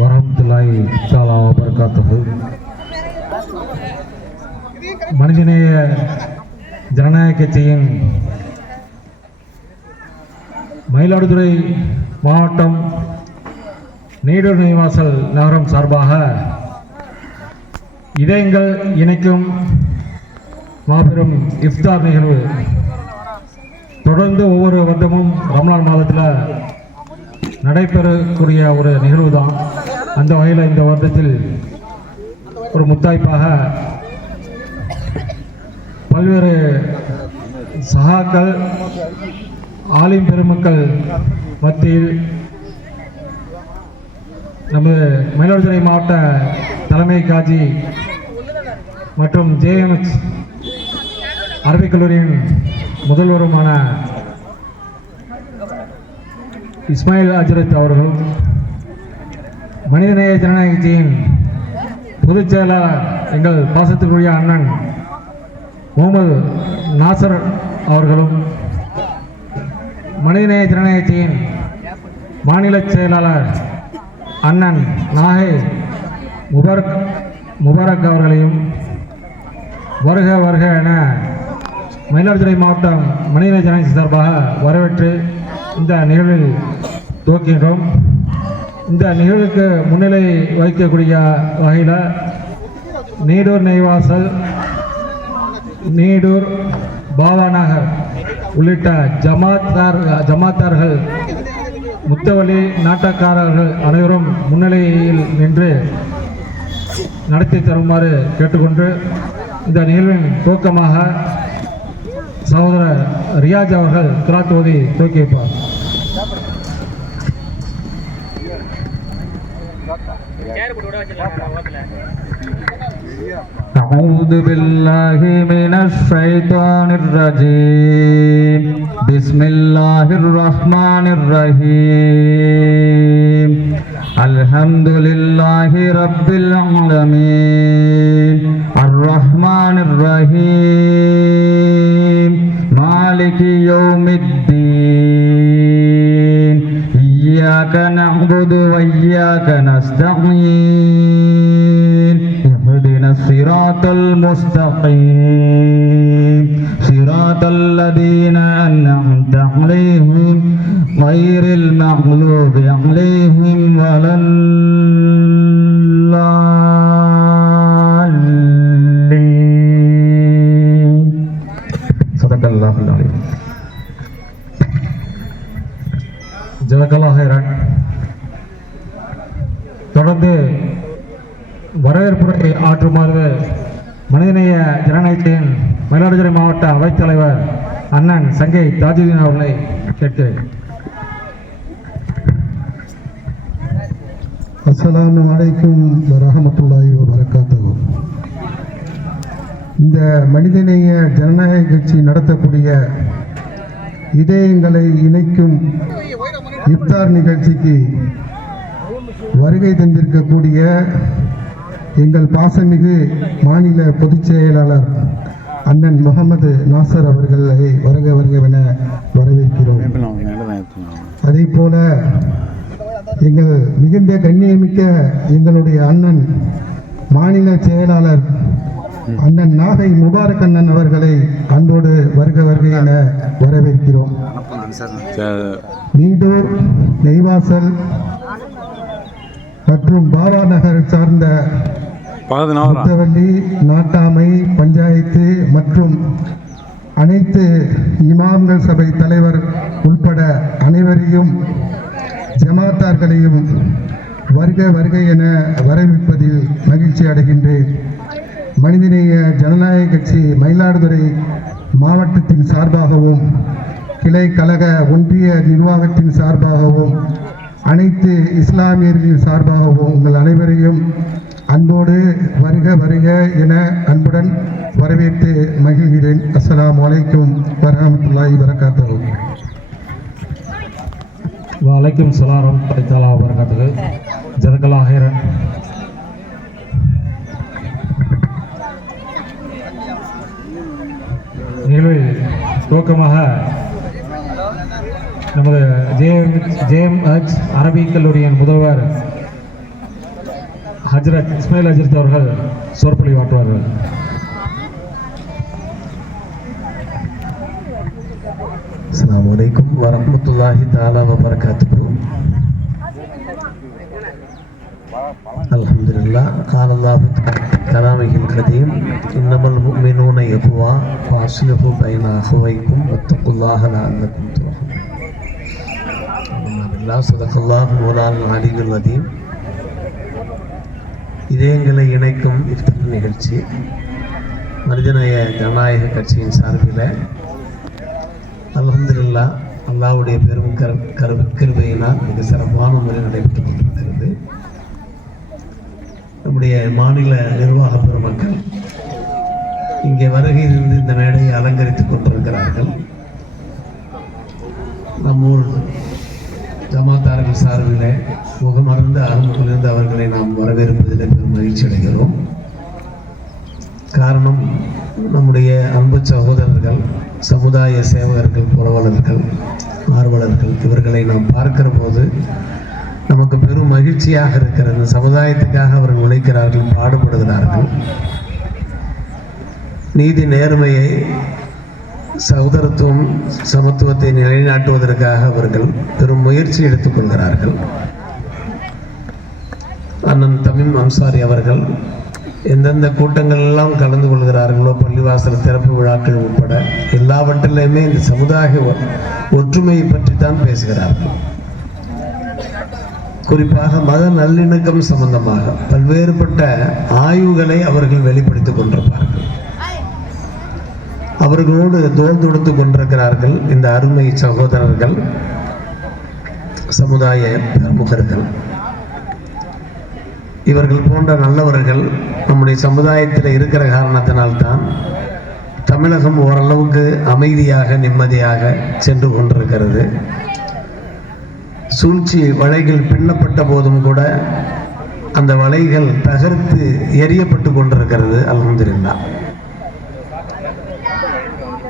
வரஹ்மத்துல்லாஹி தஆலா வபரகாத்துஹு. மனிதநேய ஜனநாயக கட்சியின் மயிலாடுதுறை மாவட்டம் நீடூர் நெய்வாசல் நகரம் சார்பாக இதயங்கள் இணைக்கும் மாபெரும் இஃப்தார் நிகழ்வு தொடர்ந்து ஒவ்வொரு வருடமும் ரமலான் மாதத்தில் நடைபெறக்கூடிய ஒரு நிகழ்வு தான். அந்த வகையில் இந்த வருடத்தில் ஒரு முத்தாய்ப்பாக பல்வேறு சகாக்கள் ஆலிம் பெருமக்கள் மத்தியில் நமது மயிலாடுதுறை மாவட்ட தலைமை காஜி மற்றும் JMH அரபிக் கல்லூரியின் முதல்வருமான இஸ்மாயில் அஜரத் அவர்களும், மனிதநேய ஜனநாயக கட்சியின் பொதுச் செயலாளர் எங்கள் பாசத்திற்குரிய அண்ணன் முகமது நாசர் அவர்களும், மனிதநேய ஜனநாயக கட்சியின் மாநில செயலாளர் அண்ணன் நாகை முபாரக் அவர்களையும் வருக வருக என மயிலாடுதுறை மாவட்டம் மனிதநேய ஜனநாயக சார்பாக வரவேற்று இந்த நிகழ்வில் துவக்கின்றோம். இந்த நிகழ்வுக்கு முன்னிலை வகிக்கக்கூடிய வகையில் நீடூர் நெய்வாசல், நீடூர், பாவாநகர் உள்ளிட்ட ஜமாத்தார்கள், முத்தவழி நாட்டக்காரர்கள் அனைவரும் முன்னிலையில் நின்று நடத்தி தருமாறு கேட்டுக்கொண்டு இந்த நிகழ்வின் துவக்கமாக சகோதரர் ரியாஜ் அவர்கள் கிராத் ஓதி துவக்கி வைப்பார். أعوذ بالله من الشيطان الرجيم. بسم الله الرحمن الرحيم. الحمد لله رب العالمين الرحمن الرحيم مالك يوم الدين إياك نعبد وإياك نستعين اهدنا الصراط المستقيم صراط الذين أنعمت عليهم غير المغضوب عليهم ولا الضالين. صدق الله العظيم. ஜஸாக்கல்லாஹு ஹைரன். தொடர்ந்து வரவேற்புரை ஆற்றுமாறு மனிதநேய ஜனநாயகத்தின் மயிலாடுதுறை மாவட்ட அவைத்தலைவர் அண்ணன் சங்கை தாஜுதீன் அவர்களை கேட்கிறேன். அஸ்ஸலாமு அலைக்கும் வரஹ்மத்துல்லாஹி வபரகாத்துஹு. இந்த மனிதநேய ஜனநாயக கட்சி நடத்தக்கூடிய இதயங்களை இணைக்கும் இஃப்தார் நிகழ்ச்சிக்கு வருகை தந்திருக்கக்கூடிய எங்கள் பாசமிகு மாநில பொதுச் செயலாளர் அண்ணன் முகமது நாசர் அவர்களை வருக வருகவென வரவேற்கிறோம். அதே போல எங்கள் மிகுந்த கண்ணியமிக்க எங்களுடைய அண்ணன் மாநில செயலாளர் அண்ணன் நாகை முபாரக் அண்ணன் அவர்களை அன்போடு வருக வருக என வரவேற்கிறோம். நீடூர், நெய்வாசல் மற்றும் பாவாநகர் சார்ந்த முத்தவள்ளி, நாட்டாமை, பஞ்சாயத்து மற்றும் அனைத்து இமாம்கள் சபை தலைவர் உட்பட அனைவரையும் ஜமாத்தார்களையும் வருக வருக என வரவேற்பதில் மகிழ்ச்சி அடைகின்றேன். மனிதநேய ஜனநாயக கட்சி மயிலாடுதுறை மாவட்டத்தின் சார்பாகவும் கிளை கழக ஒன்றிய நிர்வாகத்தின் சார்பாகவும் அனைத்து இஸ்லாமியர்களின் சார்பாகவும் உங்கள் அனைவரையும் அன்போடு வருக வருக என அன்புடன் வரவேற்று மகிழ்கிறேன். அஸ்ஸலாமு அலைக்கும் வரஹ்மத்துல்லாஹி வபரகாத்துஹு. வலைக்கும் சலாம் தஆலா வபரகாத்துஹு. ஜஸாக்கல்லாஹு ஹைரன். நிகழ்வில் துவக்கமாக நமது JMH அரபிக் கல்லூரியின் முதல்வர் ஹஜ்ரத் இஸ்மாயில் ஹஜ்ரத் அவர்கள் சொற்பொழிவாற்றுவார்கள். அஸ்ஸலாமு அலைக்கும் வரஹ்மத்துல்லாஹி தஆலா வபரகாத்துஹு. அல்ஹம்துலில்லாஹ். قال الله كلامه القديم إنما المؤمنون إخوة فأصلحوا بين أخويكم واتقوا الله لعلكم ترحمون. بالله صدق الله مولانا العلي العظيم. இதயங்களை இணைக்கும் இஃப்தார் நிகழ்ச்சி மனிதநேய ஜனநாயக கட்சியின் சார்பில் அல்ஹம்துலில்லாஹ் அல்லாஹ்வுடைய பெரும் கிருபையினால் மிக சிறப்பான முறையில் நடைபெற்றுக் கொண்டிருக்கிறது. நம்முடைய மாநில நிர்வாக பெருமக்கள் இங்கே வருகை இருந்து இந்த மேடையை அலங்கரித்துக் கொண்டிருக்கிறார்கள். நம்மூர் ஜமாத்தார்கள் சார்பில் முகமறந்து அரும்புகளிருந்து அவர்களை நாம் வரவேற்பதில் பெரும் மகிழ்ச்சி அடைகிறோம். காரணம், நம்முடைய அன்பு சகோதரர்கள், சமுதாய சேவகர்கள், புரவலர்கள், ஆர்வலர்கள் இவர்களை நாம் பார்க்கிற போது நமக்கு பெரும் மகிழ்ச்சியாக இருக்கிறது. சமுதாயத்துக்காக அவர்கள் உழைக்கிறார்கள், பாடுபடுகிறார்கள். நீதி நேர்மையை, சகோதரத்துவம், சமத்துவத்தை நிலைநாட்டுவதற்காக அவர்கள் பெரும் முயற்சி எடுத்துக்கொள்கிறார்கள். அண்ணன் தமிம் அன்சாரி அவர்கள் எந்தெந்த கூட்டங்கள் எல்லாம் கலந்து கொள்கிறார்களோ, பள்ளிவாசல் திறப்பு விழாக்கள் உட்பட எல்லாவற்றிலையுமே இந்த சமுதாய ஒற்றுமையை பற்றி தான் பேசுகிறார்கள். குறிப்பாக மத நல்லிணக்கம் சம்பந்தமாக பல்வேறுபட்ட ஆய்வுகளை அவர்கள் வெளிப்படுத்திக் கொண்டிருப்பார்கள். அவர்களோடு தோள் தொடுத்து கொண்டிருக்கிறார்கள் இந்த அருமை சகோதரர்கள், சமுதாய பிரமுகர்கள். இவர்கள் போன்ற நல்லவர்கள் நம்முடைய சமுதாயத்தில் இருக்கிற காரணத்தினால்தான் தமிழகம் ஓரளவுக்கு அமைதியாக நிம்மதியாக சென்று கொண்டிருக்கிறது. சூழ்ச்சி வலைகள் பின்னப்பட்ட போதும் கூட அந்த வலைகள் தகர்த்து எரியப்பட்டு கொண்டிருக்கிறது. அல்ஹம்துலில்லாஹ்.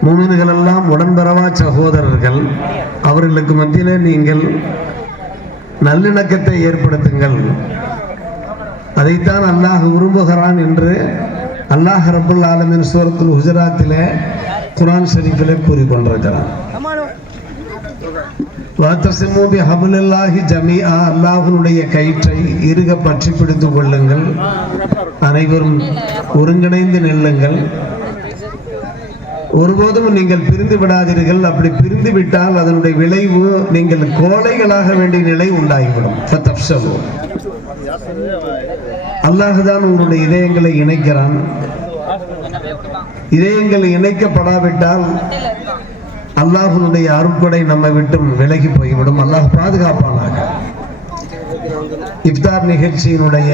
முஃமின்கள் எல்லாம் உடன்பரவா சகோதரர்கள். அவர்களுக்கு மத்தியிலே நீங்கள் நல்லிணக்கத்தை ஏற்படுத்துங்கள். அதைத்தான் அல்லாஹ் விரும்புகிறான் என்று அல்லாஹ் ரப்புல் ஆலமீன் சூரத்துல் ஹுஜராத்திலே குர்ஆன் ஷரீஃபிலே கூறிக்கொண்டிருக்கிறான். வாத்தஸிமு பிஹப்லில்லாஹி ஜமீஆ, அல்லாஹ்வுடைய கயிற்றை இறுக பற்றி பிடித்துக் கொள்ளுங்கள், அனைவரும் ஒருங்கிணைந்து நில்லுங்கள், ஒருபோதும் நீங்கள் பிரிந்து விடாதீர்கள். அப்படி பிரிந்து விட்டால் அதனுடைய விளைவு நீங்கள் கோழைகளாக வேண்டிய நிலை உண்டாகிவிடும். அல்லாஹ் தான் உங்களுடைய இதயங்களை இணைக்கிறான். இதயங்கள் இணைக்கப்படாவிட்டால் அல்லாஹ்வுடைய அருட்கொடை நம்மை விட்டும் விலகி போய்விடும். அல்லாஹ் பாதுகாப்பானாக. இஃப்தார் நிகழ்ச்சியினுடைய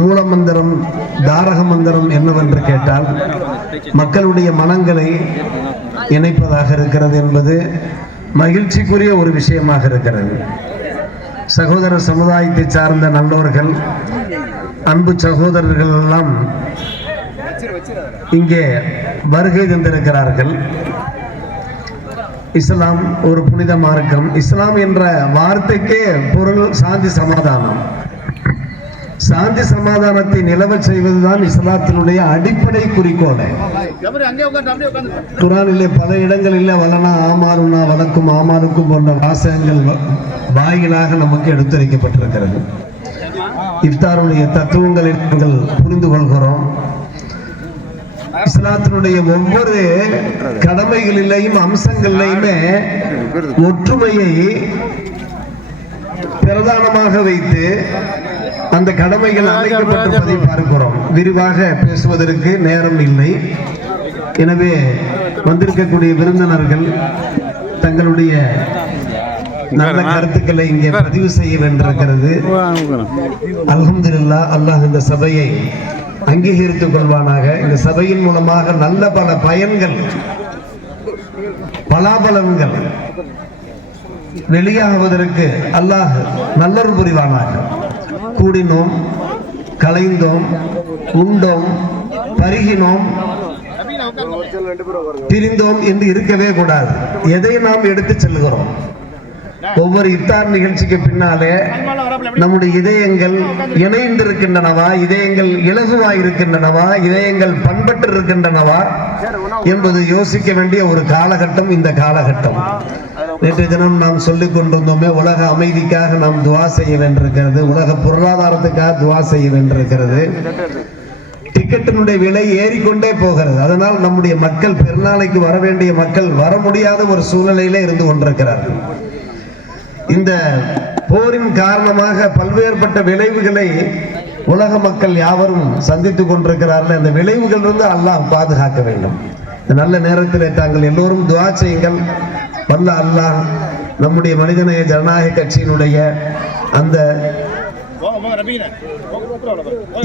மூலமந்திரம், தாரக மந்திரம் என்னவென்று கேட்டால் மக்களுடைய மனங்களை இணைப்பதாக இருக்கிறது என்பது மகிழ்ச்சிக்குரிய ஒரு விஷயமாக இருக்கிறது. சகோதர சமுதாயத்தை சார்ந்த நல்லவர்கள், அன்பு சகோதரர்கள் எல்லாம் இங்கே வருகை தந்திருக்கிறார்கள். இஸ்லாம் ஒரு புனித மார்க்கம். இஸ்லாம் என்ற வார்த்தைக்கே பொருள் சாந்தி சமாதானம். சாந்தி சமாதானத்தை நிலவ செய்வதுதான் இஸ்லாத்தினுடைய அடிப்படை குறிக்கோளை. குர்ஆனிலே பல இடங்களில் வலனா ஆமாருனா வலக்கும் ஆமாருக்கும் போன்ற வாசகங்கள் வாயிலாக நமக்கு எடுத்துரைக்கப்பட்டிருக்கிறது. இஃப்தாருடைய தத்துவங்களை நாங்கள் புரிந்து கொள்கிறோம். இஸ்லாத்தினுடைய ஒவ்வொரு கடமைகளிலேயும் அம்சங்களிலேயுமே ஒற்றுமையை பிரதானமாக வைத்து அந்த கடமைகள் அமைக்கப்பட்டிருப்பதை பார்க்கிறோம். விரிவாக பேசுவதற்கு நேரம் இல்லை. எனவே வந்திருக்கக்கூடிய விருந்தினர்கள் தங்களுடைய நல்ல கருத்துக்களை இங்கே பதிவு செய்ய வேண்டியிருக்கிறது. அல்ஹம்துலில்லாஹ். அல்லாஹ் இந்த சபையை அங்கீகரித்துக் கொள்வானாக. இந்த சபையின் மூலமாக நல்ல பல பயன்கள், பலாபலன்கள் வெளியாகுவதற்கு அல்லாஹ் நல்லருள் புரிவானாக. கூடினோம், கலைந்தோம், உண்டோம், பருகினோம், பிரிந்தோம் என்று இருக்கவே கூடாது. எதை நாம் எடுத்து செல்கிறோம்? ஒவ்வொரு இஃப்தார் நிகழ்ச்சிக்கு பின்னாலே நம்முடைய இதயங்கள் இணைந்திருக்கின்றனவா, இதயங்கள் இலகுவாய் இருக்கின்றனவா, இதயங்கள் பண்பட்டு இருக்கின்றனவா என்பது யோசிக்க வேண்டிய ஒரு காலகட்டம் இந்த காலகட்டம். நேற்றைய தினம் நாம் சொல்லிக் கொண்டிருந்தோமே, உலக அமைதிக்காக நாம் துவா செய்ய வேண்டியிருக்கிறது, உலக பொருளாதாரத்துக்காக துவா செய்ய வேண்டியிருக்கிறது. டிக்கெட்டினுடைய விலை ஏறிக்கொண்டே போகிறது. அதனால் நம்முடைய மக்கள், பெருநாளைக்கு வர வேண்டிய மக்கள் வர முடியாத ஒரு சூழ்நிலையிலே இருந்து கொண்டிருக்கிறார்கள். இந்த போரின் காரணமாக பல்வேறுபட்ட விளைவுகளை உலக மக்கள் யாவரும் சந்தித்துக் கொண்டிருக்கிறார்கள். அந்த விளைவுகளிலிருந்து அல்லாஹ் பாதுகாக்க வேண்டும். இந்த நல்ல நேரத்தில் தாங்கள் எல்லோரும் துஆ செய்யுங்கள். வல்ல அல்லாஹ் நம்முடைய மனிதநேய ஜனநாயக கட்சியினுடைய அந்த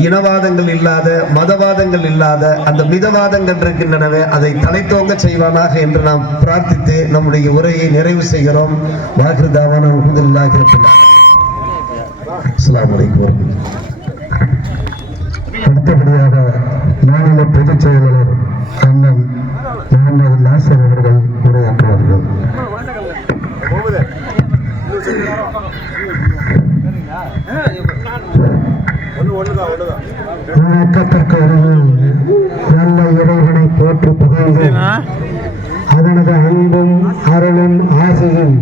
இனவாதங்கள் இல்லாத, மதவாதங்கள் இல்லாத அந்த மிதவாதங்கள் இருக்கின்றனவே அதை தலைத்தோங்க செய்வானாக என்று நாம் பிரார்த்தித்து நம்முடைய உரையை நிறைவு செய்கிறோம். வாஹிர் தாவானா அல்ஹம்துலில்லாஹி ரப்பில் ஆலமீன். அஸ்ஸலாமு அலைக்கும். அடுத்தபடியாக மாநில பொதுச் செயலாளர் அண்ணன் முகமது நாசர் அவர்கள் உரையாற்றுவார்கள். வணக்கத்திற்கு நல்ல இறைவனை போற்றி புகழ்ந்து அவனது அன்பும் அருளும் ஆசையும்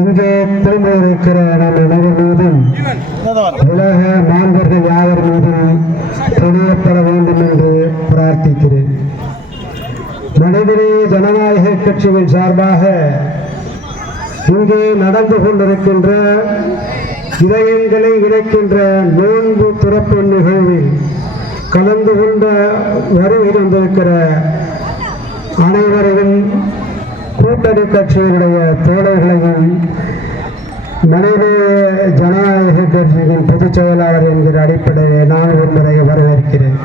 இங்கே திரும்பியிருக்கிற நம் அனைவர் மீதும் உலக மாந்தர்கள் யாவர் மீதும் தெரியப்பட வேண்டும் என்று பிரார்த்திக்கிறேன். மனிதநேய ஜனநாயக கட்சியின் சார்பாக இங்கே நடந்து கொண்டிருக்கின்ற இதயங்களை இணைக்கின்ற நோன்பு துறப்பு நிகழ்வில் கலந்து கொண்ட வருகை வந்திருக்கிற அனைவரையும், கூட்டணி கட்சியினுடைய தோழர்களையும், மனிதநேய ஜனநாயக கட்சியின் பொதுச் செயலாளர் என்கிற அடிப்படையில் நான் ஒருமுறை வரவேற்கிறேன்.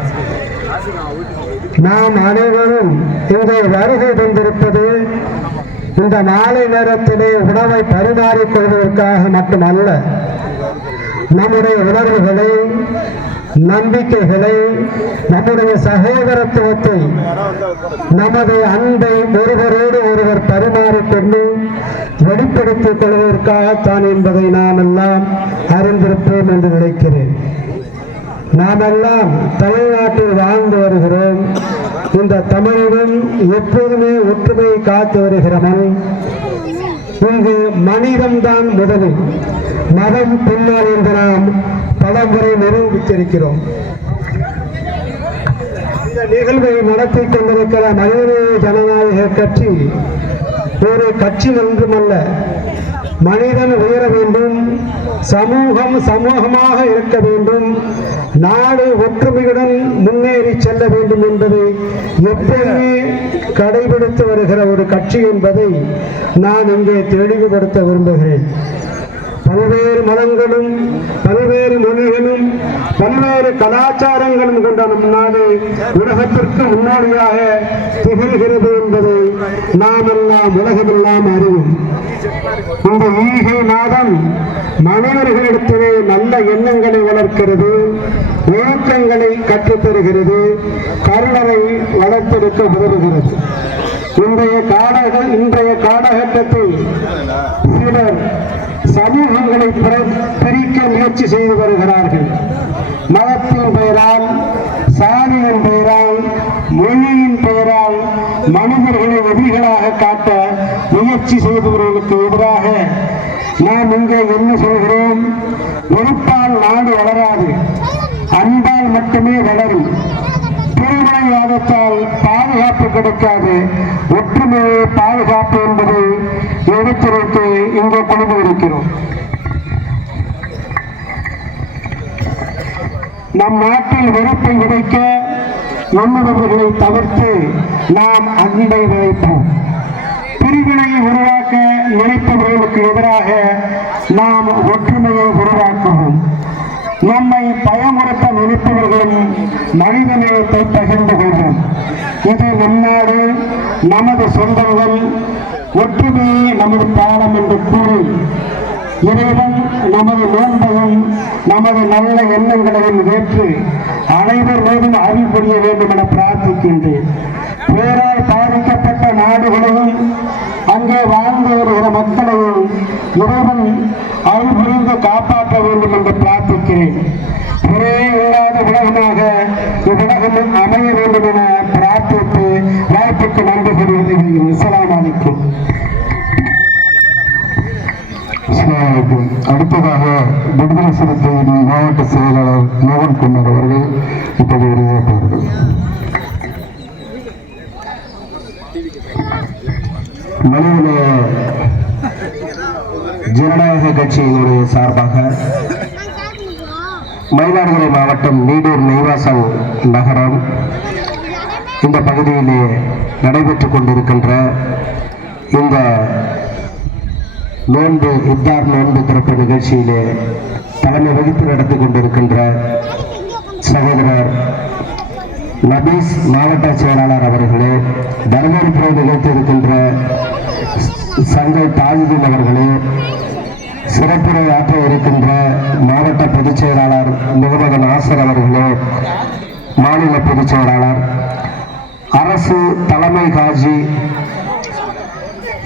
நாம் அனைவரும் இங்கே வருகை தந்திருப்பது இந்த மாலை நேரத்திலே உணவை பரிமாறிக்கொள்வதற்காக மட்டுமல்ல, நம்முடைய உணர்வுகளை, நம்பிக்கைகளை, நம்முடைய சகோதரத்துவத்தை, நமது அன்பை ஒருவரோடு ஒருவர் பரிமாறிக்கொண்டு வெளிப்படுத்திக் கொள்வதற்காகத்தான் என்பதை நாம் எல்லாம் அறிந்திருப்போம் என்று நினைக்கிறேன். நாம் எல்லாம் தமிழ்நாட்டில் வாழ்ந்து வருகிறோம். இந்த தமிழகம் எப்போதுமே ஒற்றுமையை காத்து வருகிறவன். இங்கு மனிதம்தான் முதலில், மதம் பின்னால் என்று நாம் பலமுறை நிரூபித்திருக்கிறோம். இந்த நிகழ்வை நடத்தி கொண்டிருக்கிற மனிதநேய ஜனநாயக கட்சி ஒரு கட்சி ஒன்றுமல்ல. மனிதன் உயர வேண்டும், சமூகம் சமூகமாக இருக்க வேண்டும், நாடு ஒற்றுமையுடன் முன்னேறி செல்ல வேண்டும் என்பதை எப்போதுமே கடைபிடித்து வருகிற ஒரு கட்சி என்பதை நான் இங்கே தெளிவுபடுத்த விரும்புகிறேன். பல்வேறு மதங்களும், பல்வேறு மொழிகளும், பல்வேறு கலாச்சாரங்களும் கொண்ட நம் நாடு உலகத்திற்கு முன்னோடியாக திகழ்கிறது என்பதை நாம் எல்லாம் உலகமெல்லாம் அறிவோம். இந்த ஈகை நாதம் மனிதர்களிடத்திலே நல்ல எண்ணங்களை வளர்க்கிறது, ஒழுக்கங்களை கற்றுத்தருகிறது, கருணரை வளர்த்தெடுக்க உதவுகிறது. இன்றைய காலகட்டத்தில் சிலர் சமூகங்களை பிரிக்க முயற்சி செய்து வருகிறார்கள். மதத்தின் பெயரால், சாதியின் பெயரால், மொழியின் பெயரால் மனிதர்களை எதிரிகளாக காட்ட முயற்சி செய்தவர்களுக்கு எதிராக நாம் இங்கே என்ன சொல்கிறோம்? வெறுப்பால் நாடு வளராது, அன்பால் மட்டுமே வளரும். பிரிவினைவாதத்தால் பாதுகாப்பு கிடைக்காது, ஒற்றுமையை பாதுகாப்பு என்பதை எடுத்துரைத்து இங்கே கொண்டு இருக்கிறோம். நம் நாட்டில் வெறுப்பை விதைக்க எண்ணுபவர்களை தவிர்த்து நாம் அன்பை விதைப்போம். பிரிவினையை உருவாக்க நினைப்பவர்களுக்கு எதிராக நாம் ஒற்றுமையை உருவாக்குவோம். நம்மை பயமுறுத்த நினைப்பவர்களும் மனிதநேயத்தை பகிர்ந்து கொள்வோம். இது நம் நாடு, நமது சொந்தங்கள், ஒற்றுமையை நமது பாலம் என்று கூறி இறைவன் நமது நோன்பையும் நமது நல்ல எண்ணங்களையும் ஏற்று அனைவர் மீதும் அருள் புரிய வேண்டும் என பிரார்த்திக்கின்றேன். போரால் பாதிக்கப்பட்ட நாடுகளையும் அங்கே வாழ்ந்து வருகிற மக்களையும் இறைவன் அருள் புரிந்து காப்பாற்ற வேண்டும் என்று பிரார்த்திக்கிறேன். குறையே இல்லாத உலகமாக இவ்வுலகம் அமைய வேண்டும் என பிரார்த்தித்து வாய்ப்புக்கு நன்றி கூறுகிறேன். அஸ்ஸலாமு அலைக்கும். அடுத்ததாக விடுதலை சிறுத்தையின் மாவட்ட செயலாளர் மோகன் குமார் அவர்கள் இப்போது உரையாற்றுவார்கள். மனிதநேய ஜனநாயக கட்சியினுடைய சார்பாக மயிலாடுதுறை மாவட்டம் நீடூர் நெய்வாசல் நகரம் இந்த பகுதியிலே நடைபெற்றுக் கொண்டிருக்கின்ற இந்த நோன்பு இஃப்தார் நோன்பு திறப்பு நிகழ்ச்சியிலே தலைமை வகித்து நடத்தி கொண்டிருக்கின்ற சகோதரர் நபீஸ் மாவட்ட செயலாளர் அவர்களே, தர்மபுரி நிகழ்த்தியிருக்கின்ற சங்கல் தாஜுதீன் அவர்களே, சிறப்புரை ஆற்ற இருக்கின்ற மாவட்ட பொதுச் செயலாளர் முகமது நாசர் அவர்களே, மாநில பொதுச் செயலாளர் அரசு தலைமை காஜி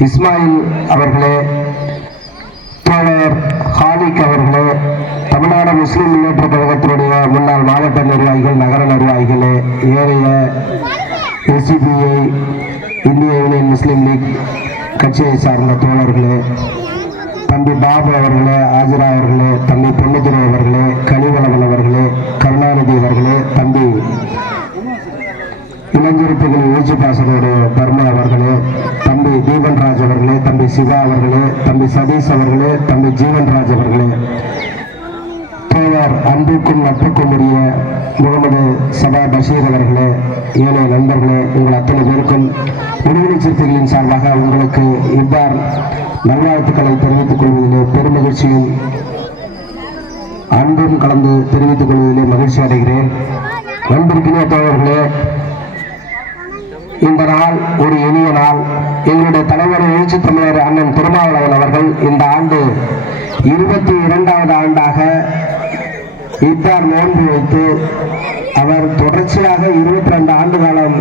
இஸ்மாயில் அவர்களே, தோழர் ஹாலிக் அவர்களே, தமிழ்நாடு முஸ்லிம் முன்னேற்ற கழகத்தினுடைய முன்னாள் மாவட்ட நிர்வாகிகள், நகர நிர்வாகிகளே, ஏனைய எஸ்டிபிஐ இந்திய யூனியன் முஸ்லீம் லீக் கட்சியை சார்ந்த தோழர்களே, தம்பி பாபு அவர்களே, ஆஜரா அவர்களே, தம்பி பொன்னுதுரை அவர்களே, கனிவளவன் அவர்களே, கருணாநிதி அவர்களே, தம்பி இளஞ்சிறுத்தைகள் எழுச்சி பாசனுடைய தர்ம அவர்களே, தம்பி தீபன்ராஜ் அவர்களே, தம்பி சிவா அவர்களே, தம்பி சதீஷ் அவர்களே, தம்பி ஜீவன்ராஜ் அவர்களே, தோழர் அன்புக்கும் நட்புக்கும் உரிய முகமது சபா பஷீர் அவர்களே, ஏனைய நண்பர்களே, உங்கள் அத்தனை பேருக்கும் விடுதலை சிறுத்தைகளின் சார்பாக உங்களுக்கு இவ்வாறு நல்வாழ்த்துக்களை தெரிவித்துக் கொள்வதிலே பெருமகிழ்ச்சியும் அன்பும் கலந்து தெரிவித்துக் கொள்வதிலே மகிழ்ச்சி அடைகிறேன். நண்பர்களே, தோழர்களே, இந்த நாள் ஒரு இனிய நாள். எங்களுடைய தலைவர் எழுச்சி தமிழர் அண்ணன் திருமாவளவன் அவர்கள் இந்த ஆண்டு 22வது ஆண்டாக இஃப்தார் நோன்பு வைத்து அவர் தொடர்ச்சியாக 22 ஆண்டு காலம்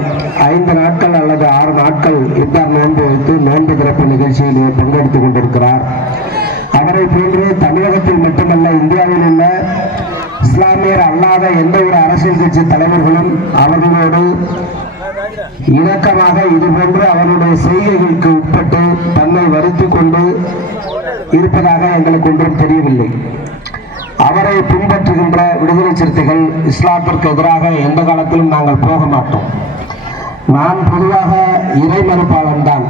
5 நாட்கள் அல்லது 6 நாட்கள் இஃப்தார் நோன்பு வைத்து நோன்பு திறப்பு நிகழ்ச்சியிலே பங்கெடுத்துக் கொண்டிருக்கிறார். அவரை போன்று தமிழகத்தில் மட்டுமல்ல, இந்தியாவில் உள்ள இஸ்லாமியர் அல்லாத எந்த ஒரு அரசியல் கட்சி தலைவர்களும் அவர்களோடு இணக்கமாக இதுபோன்று அவருடைய செய்கைகளுக்கு உட்பட்டு தன்னை வருத்திக் கொண்டு இருப்பதாக எங்களுக்கு ஒன்றும் தெரியவில்லை. அவரை பின்பற்றுகின்ற விடுதலை சிறுத்தைகள் இஸ்லாத்திற்கு எதிராக எந்த காலத்திலும் நாங்கள் போக மாட்டோம். நான் பொதுவாக இறை மறுப்பாளன் தான்.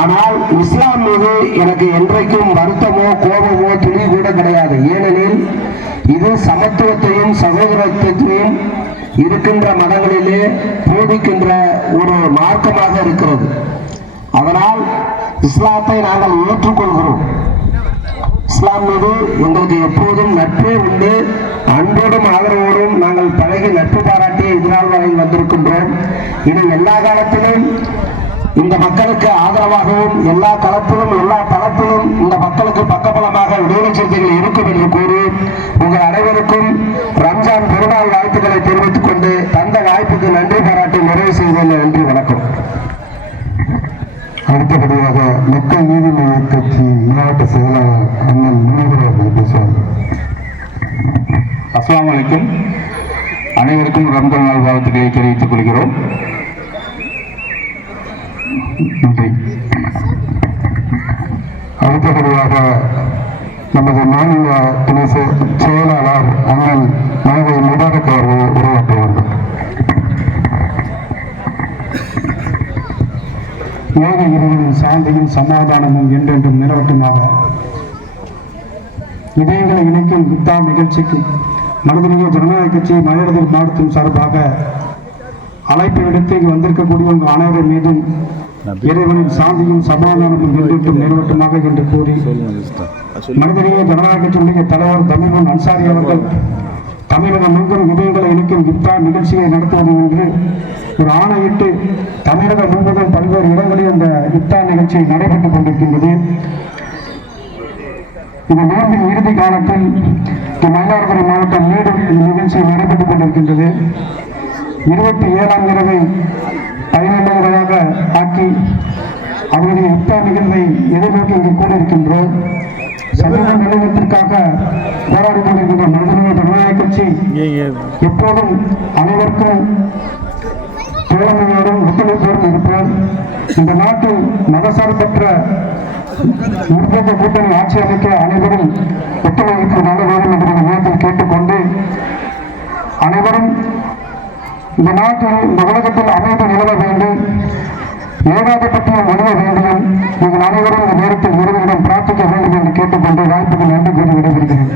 ஆனால் இஸ்லாம் மீது எனக்கு என்றைக்கும் வருத்தமோ கோபமோ துளி கூட கிடையாது. ஏனெனில் இது சமத்துவத்தையும் சகோதரத்தையும் இருக்கின்ற மதங்களிலே போதிக்கின்ற ஒரு மார்க்கமாக இருக்கிறது. அதனால் இஸ்லாத்தை நாங்கள் ஏற்றுக்கொள்கிறோம். இஸ்லாம் மீது எங்களுக்கு எப்போதும் நட்பே உண்டு. அன்போடும் ஆதரவோடும் நாங்கள் பழகி நட்பு பாராட்டி இதனால் வரை வந்திருக்கின்றோம். இது எல்லா காலத்திலும் இந்த மக்களுக்கு ஆதரவாகவும் எல்லா களத்திலும் எல்லா தளத்திலும் இந்த மக்களுக்கு பக்கபலமாக விடுதலை சிறுத்தைகள் இருக்கும் என்று கூறி உங்கள் அனைவருக்கும் ரம்ஜான் பெருநாள் வாழ்த்துக்களை தெரிவித்துக் கொண்டு தந்த வாய்ப்புக்கு நன்றி பாராட்டி நிறைவு செய்வேன். நன்றி, வணக்கம். அடுத்தபடியாக மக்கள் நீதி மய்ய கட்சி மாவட்ட செயலாளர் அண்ணன் முனிவர் அவர்கள் பேசுவார். அஸ்ஸலாமு அலைக்கும். அனைவருக்கும் ரம்ஜான் நாள் வாழ்த்துக்களை தெரிவித்துக் கொள்கிறோம். நன்றி. அடுத்தபடியாக நமது மாநில துணை செயலாளர் அண்ணன் நாகை முபாரக் அவர்கள் உரையாற்றுவார்கள். ஏக இறைவனின் சாந்தியும் சமாதானமும் என்றென்றும் நிலவட்டுமாக. இதயங்களை இணைக்கும் இஃப்தார் நிகழ்ச்சிக்கு மனிதநேய ஜனநாயக கட்சி மயிலாடுதுறை மாவட்டத்தின் சார்பாக அழைப்பு விடுத்து இங்கு வந்திருக்கக்கூடிய உங்கள் அனைவரின் மீதும் இறைவனின் சாந்தியும் சமாதானமும் என்றென்றும் நிலவட்டுமாக என்று கூறி மனிதநேய ஜனநாயக கட்சியினுடைய தலைவர் தமிழன் அன்சாரி அவர்கள் தமிழகம் முழுவதும் இதயங்களை இணைக்கும் இஃப்தார் நிகழ்ச்சியை நடத்துவது என்று ஒரு ஆணையிட்டு தமிழகம் முழுவதும் பல்வேறு இடங்களில் இந்த இஃப்தார் நிகழ்ச்சி நடைபெற்றுக் கொண்டிருக்கின்றது. இந்த நோன்பின் இறுதி காலத்தில் மயிலாடுதுறை மாவட்டம் மீண்டும் இந்த நிகழ்ச்சி நடைபெற்றுக் கொண்டிருக்கின்றது. 27ஆம் இரவை 15ஆக ஆக்கி அவருடைய யுத்த நிகழ்வை எதிர்நோக்கி இங்கு கூடியிருக்கின்றோம். சமூக நல்லிணத்திற்காக போராடி கொண்டிருக்கின்ற மனிதநேய ஜனநாயக கட்சி எப்போதும் அனைவருக்கும் தோழமையோடும் ஒத்துழைப்போடும் இருப்போம். இந்த நாட்டில் மதசார்பற்ற முற்போக்கு கூட்டணி ஆட்சி அமைக்க அனைவரும் ஒத்துழைப்பு நல்ல வேண்டும் என்ற நேரத்தில் கேட்டுக்கொண்டு அனைவரும் இந்த நாட்டில் இந்த உலகத்தில் அமைதி நிலவ வேண்டும், ஏகாதிபத்தியம் ஒழிய வேண்டும். நீங்கள் அனைவரும் இந்த நேரத்தில் இறைவனிடம் பிரார்த்திக்க வேண்டும் என்று கேட்டுக்கொண்டு வாய்ப்புக்கு நன்றி கூறி விடைபெறுகிறேன்.